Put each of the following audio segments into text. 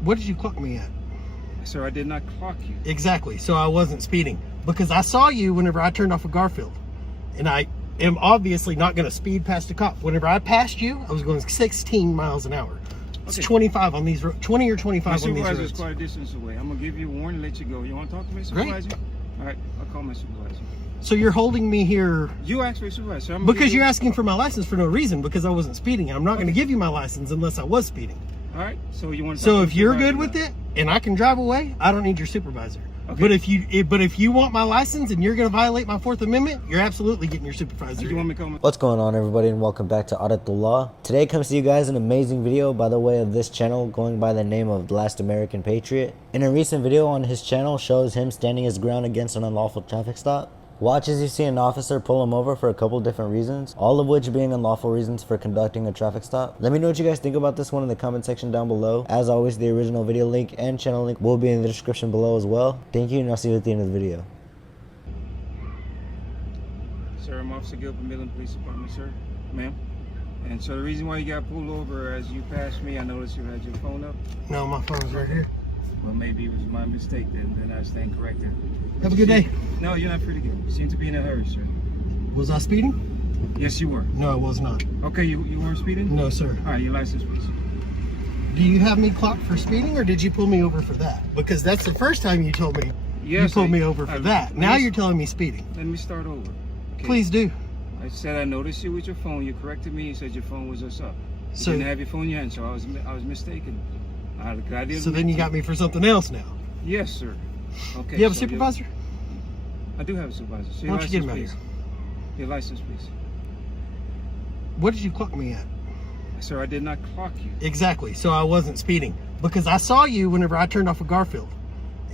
What did you clock me at? Sir, I did not clock you. Exactly. So I wasn't speeding because I saw you whenever I turned off of Garfield, and I am obviously not going to speed past a cop. Whenever I passed you, I was going 16 miles an hour. It's 25 on these 20 or 25 on these roads. My supervisor is quite a distance away. I'm gonna give you a warning, let you go. You want to talk to my supervisor? Great. All right, I'll call my supervisor. So you're holding me here You asked for a supervisor. because you're asking for my license for no reason, because I wasn't speeding. I'm not going to give you my license unless I was speeding. All right. So you want to? So if you're good with it and I can drive away, I don't need your supervisor. Okay. But if you want my license and you're going to violate my Fourth Amendment, you're absolutely getting your supervisor. You want me to call? What's going on, everybody, and welcome back to Audit the Law. Today comes to you guys an amazing video by the way of this channel going by the name of Last American Patriot. In a recent video on his channel shows him standing his ground against an unlawful traffic stop. Watch as you see an officer pull him over for a couple different reasons, all of which being unlawful reasons for conducting a traffic stop. Let me know what you guys think about this one in the comment section down below. As always, the original video link and channel link will be in the description below as well. Thank you, and I'll see you at the end of the video. Sir, I'm Officer Gilbert Midland Police Department, sir. Ma'am. And so the reason why you got pulled over, as you passed me, I noticed you had your phone up. No, my phone's right here. Well, maybe it was my mistake then I stand corrected. Have a good day. No, you're not free to go. You seem to be in a hurry, sir. Was I speeding? Yes, you were. No, I was not. Okay, you weren't speeding? No, sir. All right, your license, please. Do you have me clocked for speeding, or did you pull me over for that? Because that's the first time you told me you pulled me over for that. Now you're telling me speeding. Let me start over. Okay. Please do. I said I noticed you with your phone. You corrected me. You said your phone was us up. You So didn't have your phone in your hand, so I was mistaken. So then you got me for something else now. Yes, sir. Okay. You have a supervisor? I do have a supervisor. So Why don't you get him out here? Your license, please. What did you clock me at? Sir, I did not clock you. Exactly. So I wasn't speeding because I saw you whenever I turned off of Garfield,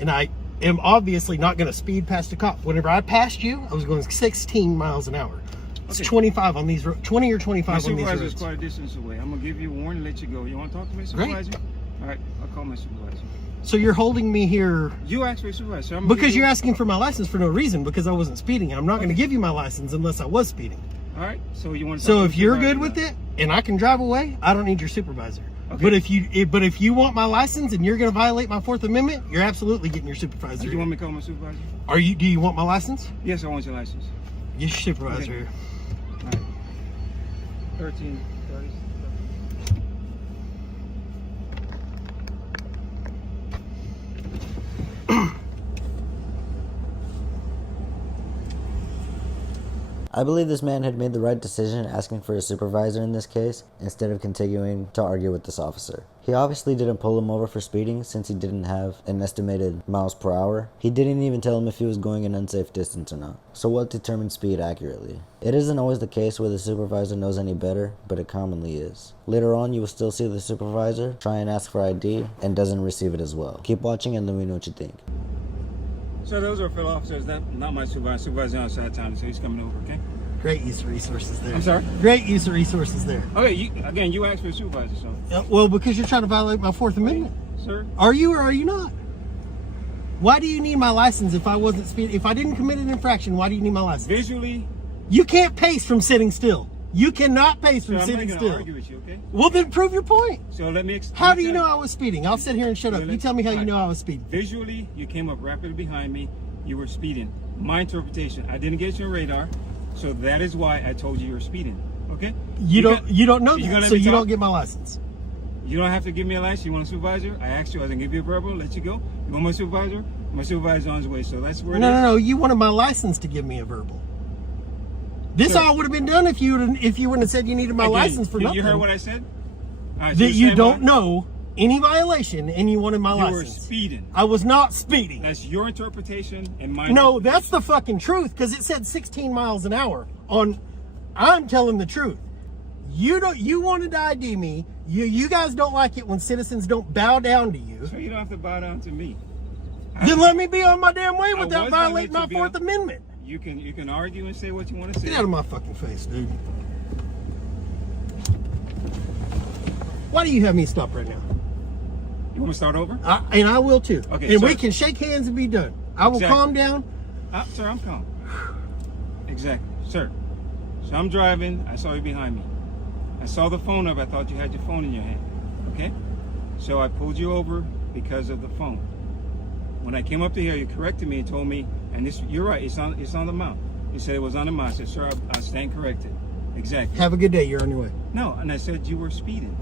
and I am obviously not going to speed past a cop. Whenever I passed you, I was going 16 miles an hour. It's 25 on these 20 or 25 on these roads. My supervisor is quite a distance away. I'm gonna give you a warning, let you go. You want to talk to my supervisor? Great. All right, I'll call my supervisor. So you're holding me here You asked for a supervisor. because you're asking for my license for no reason, because I wasn't speeding. I'm not going to give you my license unless I was speeding. All right. So you want to? So if you're good with it and I can drive away, I don't need your supervisor. Okay. But if you want my license and you're going to violate my Fourth Amendment, you're absolutely getting your supervisor. Do you want me to call my supervisor? Do you want my license? Yes, I want your license. Get your supervisor here. All right. 1330. I believe this man had made the right decision asking for a supervisor in this case, instead of continuing to argue with this officer. He obviously didn't pull him over for speeding since he didn't have an estimated miles per hour. He didn't even tell him if he was going an unsafe distance or not. So what determines speed accurately? It isn't always the case where the supervisor knows any better, but it commonly is. Later on, you will still see the supervisor try and ask for ID and doesn't receive it as well. Keep watching and let me know what you think. So those are fellow officers, not my supervisor. Supervisor outside town, so he's coming over, okay? Great use of resources there. I'm sorry? Great use of resources there. Okay, you asked for a supervisor, so. Well, because you're trying to violate my Fourth Amendment. Sir? Are you or are you not? Why do you need my license if I wasn't speeding? If I didn't commit an infraction, why do you need my license? Visually. You can't pace from sitting still. You cannot pace from Sir, sitting I'm not still. gonna argue with you, okay? Well, then prove your point. So let me How do you know I was speeding? I'll sit here and shut up. You tell me how you know I was speeding. Visually, you came up rapidly behind me. You were speeding. My interpretation, I didn't get your radar, so that is why I told you you were speeding. Okay? You don't know that, so you talk? don't get my license. You don't have to give me a license. You want a supervisor? I asked you. I didn't give you a verbal. Let you go. You want my supervisor? My supervisor's on his way. So that's where. No. You wanted my license to give me a verbal. This all would have been done if you wouldn't have said you needed my license for nothing. You heard what I said? All right, that you don't know any violation and you wanted my license. You were speeding. I was not speeding. That's your interpretation and mine. No, that's the fucking truth, because it said 16 miles an hour on. I'm telling the truth. You wanted to ID me. You guys don't like it when citizens don't bow down to you. So you don't have to bow down to me. Then let me be on my damn way without violating my Fourth Amendment. You can argue and say what you want to say. Get out of my fucking face, dude. Why do you have me stop right now? You want me to start over? And I will too. Okay, and we can shake hands and be done. I will calm down. Sir, I'm calm. Exactly. Sir. So I'm driving. I saw you behind me. I saw the phone up. I thought you had your phone in your hand. Okay? So I pulled you over because of the phone. When I came up to here, you corrected me and told me, and this, you're right, it's on the mount. You said it was on the mount. I said, sir, I stand corrected. Exactly. Have a good day. You're on your way. No, and I said you were speeding.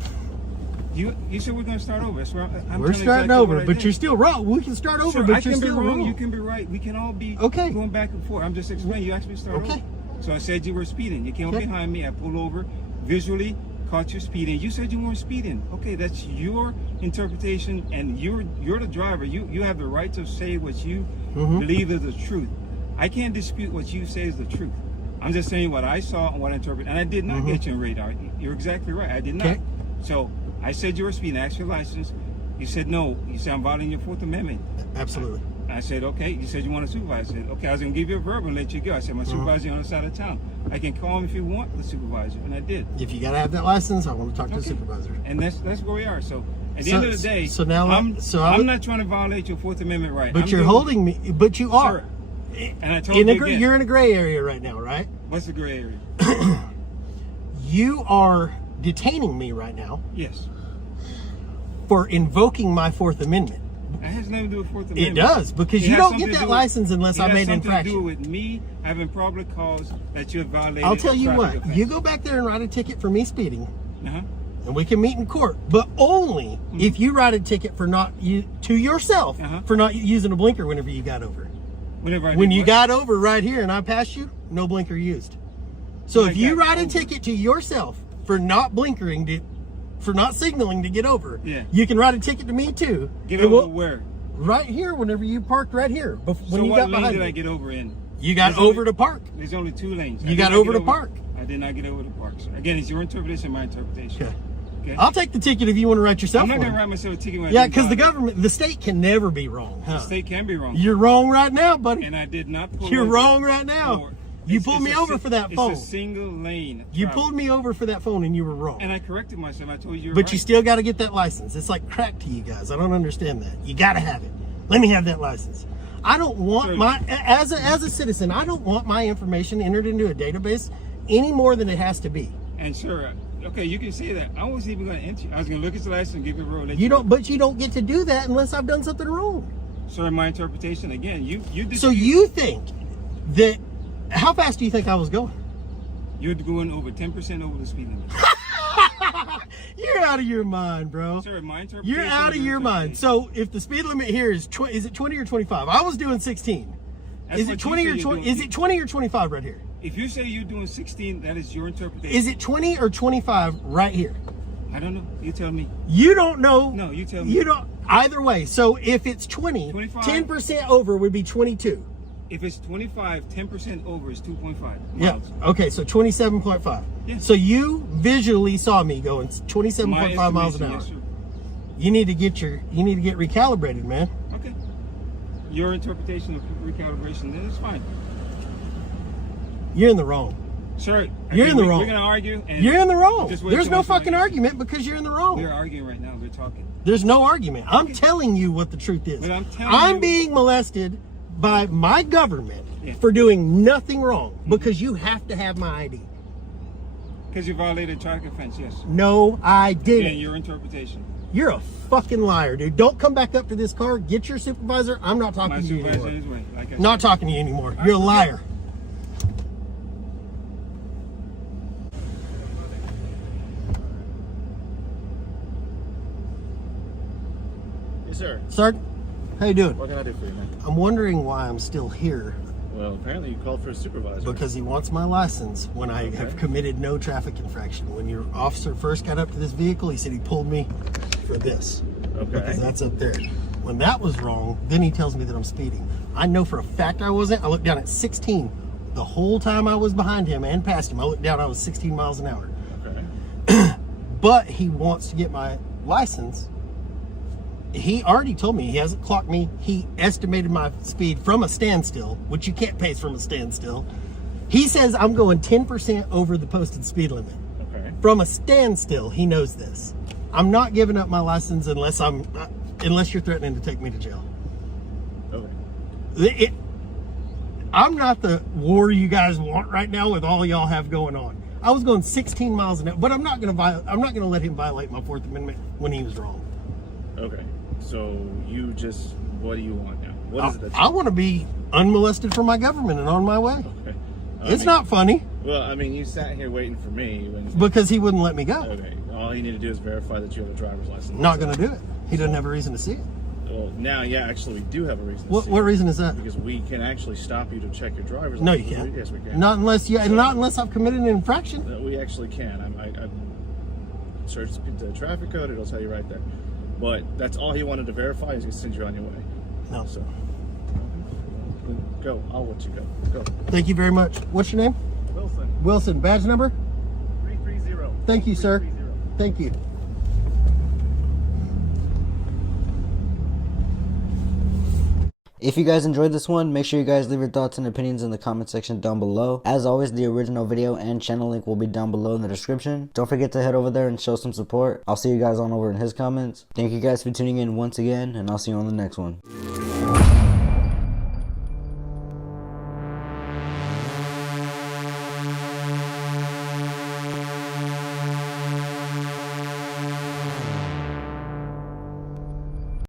You said we're going to start over. That's where I'm We're starting exactly over, what I but did. you're still wrong. We can start over, Sure, but I you're can be still wrong. wrong. You can be right. We can all be Okay. going back and forth. I'm just explaining. You asked me to start Okay. over. So I said you were speeding. You came up Okay. behind me. I pulled over, visually caught you speeding. You said you weren't speeding. Okay, that's your interpretation, and you're the driver. You have the right to say what you believe is the truth. I can't dispute what you say is the truth. I'm just saying what I saw and what I interpret. And I did not get you on radar. You're exactly right. I did not. Okay. So I said you were speeding. I asked your license. You said no. You said I'm violating your Fourth Amendment. Absolutely. I said, okay. You said you want a supervisor. I said, okay, I was going to give you a verbal and let you go. I said, my supervisor's on the side of town. I can call him if you want the supervisor. And I did. If you got to have that license, I want to talk to the Okay. supervisor. And that's where we are. So at the end of the day, so now I'm not trying to violate your Fourth Amendment right. But you're holding me. But you are. Sure. And I told you again. You're in a gray area right now, right? What's the gray area? You are detaining me right now Yes. for invoking my Fourth Amendment. That has nothing to do with Fourth It Amendment. does, because It you has don't something get to that do with- license unless I made an It has something to do infraction. with me having probable cause that you have violated. I'll tell you a what, traffic offense. you go back there and write a ticket for me speeding, Uh-huh. and we can meet in court, but only if you write a ticket for to yourself for not using a blinker whenever you got over. Whenever I When did you what? got over right here and I passed you, no blinker used. So When if I you got write a over. ticket to yourself for not blinkering, for not signaling to get over, Yeah. you can write a ticket to me too. Get And over where? right here, whenever you parked right here, when So you what got lane behind did me. I get over in? You got There's over only- to park. There's only two lanes. You I did got not over get to park. I did not get over to park. So again, it's your interpretation, my interpretation. Okay. Okay. I'll take the ticket if you want to write yourself I'm not one. gonna write myself a ticket. When I Yeah, didn't because the violate. the state can never be wrong. Huh? The state can be wrong. You're wrong right now, buddy. And I did not pull You're over wrong right now. for- You it's- pulled it's me a over si- for that phone. It's a single lane. You travel. pulled me over for that phone and you were wrong. And I corrected myself. I told you. You're But right. you still got to get that license. It's like crack to you guys. I don't understand that. You got to have it. Let me have that license. I don't want Sure. my as a citizen. I don't want my information entered into a database any more than it has to be. And sure, okay, you can say that. I wasn't even going to enter. I was going to look at the license and give you a roll. You don't. But you don't get to do that unless I've done something wrong. Sorry, my interpretation again. You did. So you think that? How fast do you think I was going? You're going over 10% over the speed limit. You're out of your mind, bro. Sir, my interpretation. You're out of is your mind. interpretation. So if the speed limit here is is it 20 or 25? I was doing 16. That's Is what it you 20 say or you're 20? doing. Is it 20 or 25 right here? If you say you're doing 16, that is your interpretation. Is it 20 or 25 right here? I don't know. You tell me. You don't know. No, you tell me. You don't. Either way. So if it's 20, 25. 10% over would be 22. If it's 25, 10% over is 2.5 Yeah. miles. Okay. So 27.5. Yeah. So you visually saw me going 27.5 miles an hour. Yes, sir. You need to get recalibrated, man. Okay. Your interpretation of recalibration, then it's fine. You're in the wrong. Sir, You're in the wrong. We're going to argue. And You're in the wrong. just wait There's till no once I fucking get- argument because you're in the wrong. We're arguing right now. We're talking. There's no argument. I'm telling you what the truth is. But I'm telling you- being molested by my government Yeah. for doing nothing wrong because you have to have my ID. Because you violated traffic offense, yes. No, I Again, didn't. your interpretation. You're a fucking liar, dude. Don't come back up to this car. Get your supervisor. I'm not My talking to you supervisor anymore. is way. Like I said. Not talking to you anymore. You're a liar. Yes, sir. Sir, how you doing? What can I do for you, man? I'm wondering why I'm still here Well, apparently you called for a supervisor. because he wants my license when I have Okay. committed no traffic infraction. When your officer first got up to this vehicle, he said he pulled me for this. Because Okay. that's up there. When that was wrong, then he tells me that I'm speeding. I know for a fact I wasn't. I looked down at 16. The whole time I was behind him and past him, I looked down, I was 16 miles an hour. Okay. But he wants to get my license. He already told me he hasn't clocked me. He estimated my speed from a standstill, which you can't pace from a standstill. He says I'm going 10% over the posted speed limit. Okay. From a standstill, he knows this. I'm not giving up my license unless you're threatening to take me to jail. Okay. I'm not the war you guys want right now with all y'all have going on. I was going 16 miles an hour, but I'm not going to let him violate my Fourth Amendment when he was wrong. Okay. So you just, what do you want now? What is it that I want to be unmolested from my government and on my way. Okay. It's not funny Well, I mean, you sat here waiting for me when. because he wouldn't let me go. Okay. All you need to do is verify that you have a driver's license. Not going to do it. He doesn't have a reason to see it. Well, now, yeah, actually, we do have a reason. What reason is that? Because we can actually stop you to check your driver's No, license. you can't. Yes, we can. Not unless I've committed an infraction. We actually can. I searched the traffic code. It'll tell you right there. But that's all he wanted to verify. He's going to send you on your way. No. So, go. I'll let you go. Go. Thank you very much. What's your name? Wilson. Wilson. Badge number? 330. Thank you, sir. 330. Thank you. If you guys enjoyed this one, make sure you guys leave your thoughts and opinions in the comment section down below. As always, the original video and channel link will be down below in the description. Don't forget to head over there and show some support. I'll see you guys on over in his comments. Thank you guys for tuning in once again, and I'll see you on the next one.